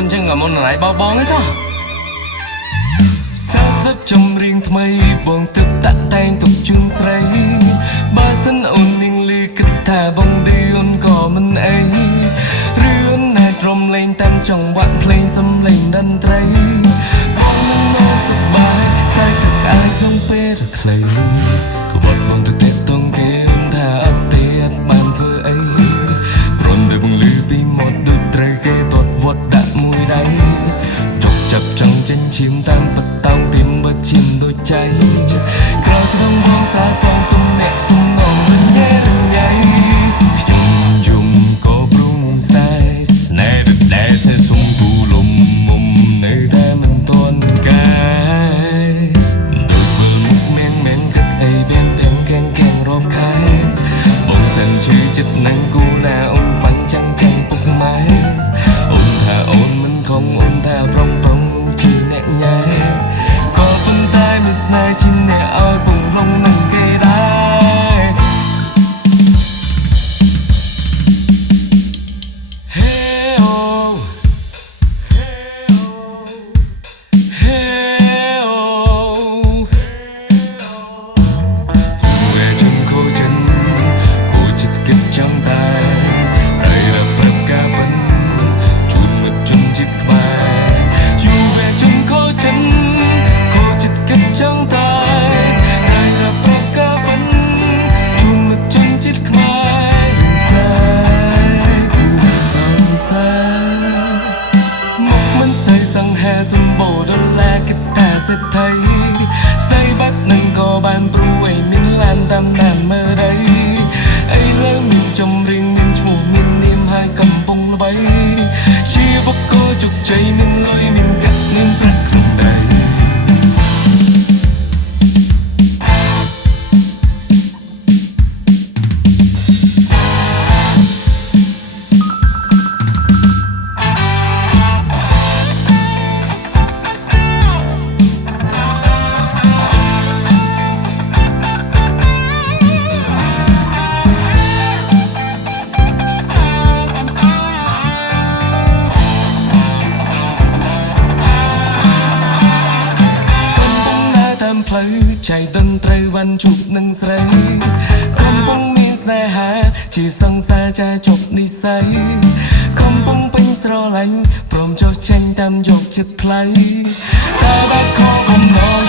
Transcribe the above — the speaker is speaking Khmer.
អូនចឹងក៏មុនណៃបោបងទេចុះសាស្ត្រចម្រៀងថ្មីបងទឹកតាក់តែងទុកជើងស្រីបើសិនអូននាងលីគិតថាបងឌីអូនក៏មិនអីឬអូនណែត្រមលេងតាមចង្វាក់ភ្លេងសំឡេងតន្ត្រីបងនឹងនៅសប្បាយស្អែកក្អាយក្នុងពេលរខ្លីក៏បាត់បងទៅទេតងគេអូនថាអត់ទេអត់បានធ្វើអីគ្រាន់តែបងលឺពីមាត់ដូចត្រូវគេទាត់វត្តដាក់មួយដៃចុកចាប់ចង់ចិញ្ចៀមតាមបតោងពីមើលឈាមដូចចៃក្រោយក្នុងបងសាសងទំនាក់ទំនងមិនញ៉ែរញ៉ៃខ្ញុំយំក៏ព្រមស្នេហ៍ស្នេហ៍ដែលតែសុំទូលំមុំនៅតែមិនទាន់កាយដូចវិលមុខមានមិនគិតអីbienទាំងកែងកែងរកខែបងសិនជឿចិត្តនឹងគូណាអូនខ្វាញ់ចាំងចាំងពុកម៉ែអូនថាអូនមិនខំអូនថាប្រុងប្រុងនោះជាអ្នកញ៉ែក៏ប៉ុន្តែមិនស្នេហ៍ជាអ្នកឲ្យបងឡងនឹងគេដែរហេអូហេអូវេជុំខូចិនគូចិត្តគិតចាំតែហើយรับប្រាប់ការពិនជូនមិត្តជនជាតិខ្មែរយូវេជុំខូចិនគូចិត្តគិតចាំតែហើយรับប្រាប់ការពិនជូនមិត្តជនជាតិខ្មែរស្នេហ៍គូសង្សារមកមិនស្អីសង្ហាសម្បូរដុល្លារគិតថាសេដ្ឋីស្ដីបាត់នឹងក៏បានព្រួយមានឡានតាមដានមើលដីអីលើមានចម្រៀងមានឈ្មោះមាននាមហើយកំពុងល្បីជាបុគ្គលជោគជ័យមានលុយមានកាក់មានប្រាក់ក្នុងដៃផ្លូវចៃតន្ត្រីវ៉ាន់ជប់នឹងស្រីកំពុងមានស្នេហាជាសង្សារចាជប់និស័យកំពុងពេញស្រឡាញ់ព្រមចុះចេញតាមយកចិត្តថ្លៃតែបាក់ខបំណង